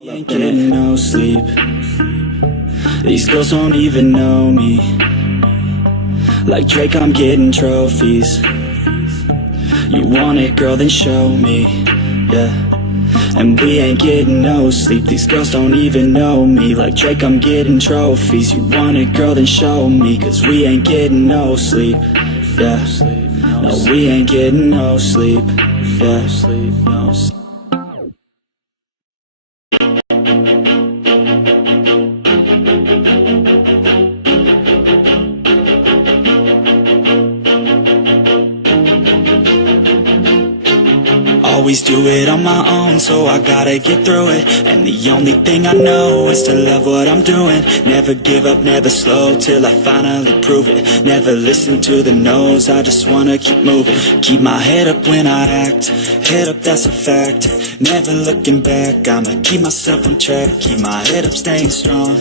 Ain't getting no sleep. These girls don't even know me. Like Drake, I'm getting trophies. You want it, girl, then show me. Yeah. And we ain't getting no sleep. These girls don't even know me. Like Drake, I'm getting trophies. You want it, girl, then show me. Cause we ain't getting no sleep. Yeah. No, we ain't getting no sleep. Yeah. No sleep. Always do it on my own, so I gotta get through it. And the only thing I know is to love what I'm doing. Never give up, never slow, till I finally prove it. Never listen to the no's, I just wanna keep moving. Keep my head up when I act, head up, that's a fact. Never looking back, I'ma keep myself on track. Keep my head up, staying strong,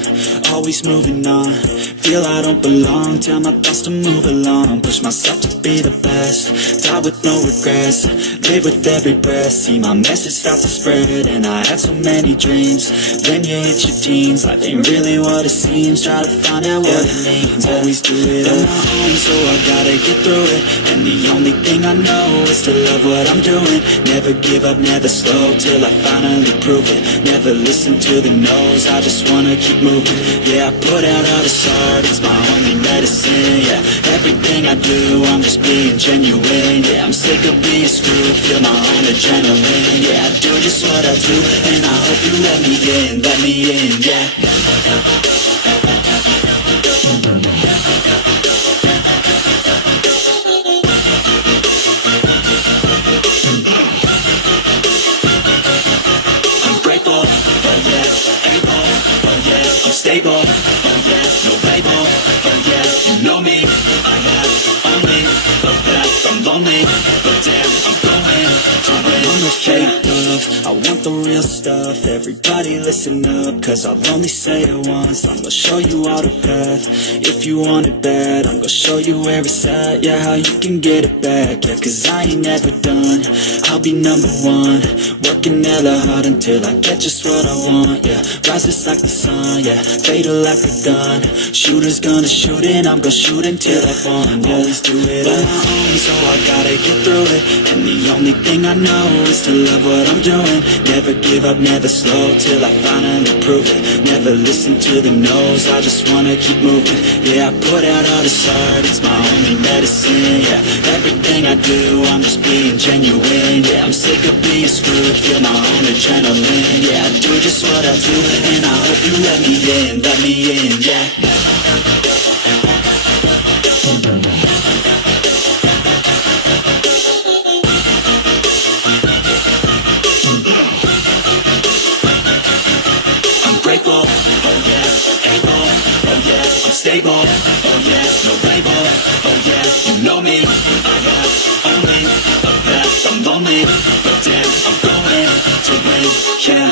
always moving on. Feel I don't belong, tell my thoughts to move along. Push myself to be the best, die with no regrets. Live with every breath, see my message start to spread. And I had so many dreams, then you hit your teens. Life ain't really what it seems, try to find out what it means. Always do it on my own, so I gotta get through it. And the only thing I know is to love what I'm doing. Never give up, never slow, till I finally prove it. Never listen to the no's, I just wanna keep moving. Yeah, I put out all this art, it's my only medicine. Yeah, everything I do, I'm just being genuine. Yeah, I'm sick of being screwed, feel my own adrenaline. Yeah, I do just what I do, and I hope you let me in, yeah. I'm grateful, oh yeah, able, oh yeah, I'm stable, oh yeah, no label, oh yeah, you know me, I have only the best. I'm lonely, but damn, I'm going to win. I want no fake love, I want the real stuff. Everybody listen up, cause I'll only say it once. I'm gonna show you all the path, if you want it bad. I'm gonna show you where it's at, yeah, how you can get it back. Yeah, cause I ain't never done, I'll be number one. Working hella hard until I get just what I want, yeah. Rises like the sun, yeah, fatal like a gun. Shooter's gonna shoot and I'm gonna shoot until I won, yeah. Always do it on my own, so I gotta get through it. And the only thing I know is to love what I'm doing. Never give up, never slow, till I finally prove it. Never listen to the no's, I just wanna keep moving. Yeah, I put out all this art, it's my only medicine. Yeah, everything I do, I'm just being genuine. Yeah, I'm sick of being screwed, feel my own adrenaline. Yeah, I do just what I do, and I hope you let me in, yeah. Grateful, oh yeah, able, oh yeah, I'm stable, oh yeah, no label, oh yeah, you know me, I have only the best. I'm lonely, but damn, I'm going to win, yeah.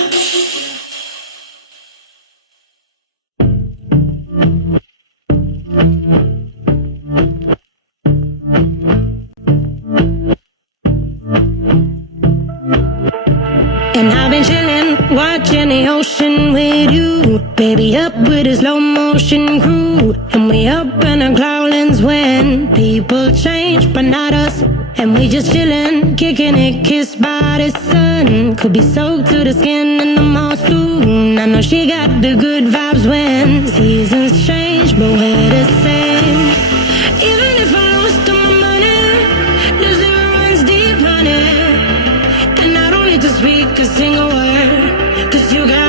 And I've been chillin', watching the ocean with you. Baby up with a slow motion crew. And we up in our cloudlands when people change, but not us. And we just chillin', kicking it, kissed by the sun. Could be soaked to the skin in the mall soon. I know she got the good vibes when seasons change, but we're the same. Even if I lost all my money, the zero runs deep, honey. And I don't need to speak a single word, cause you got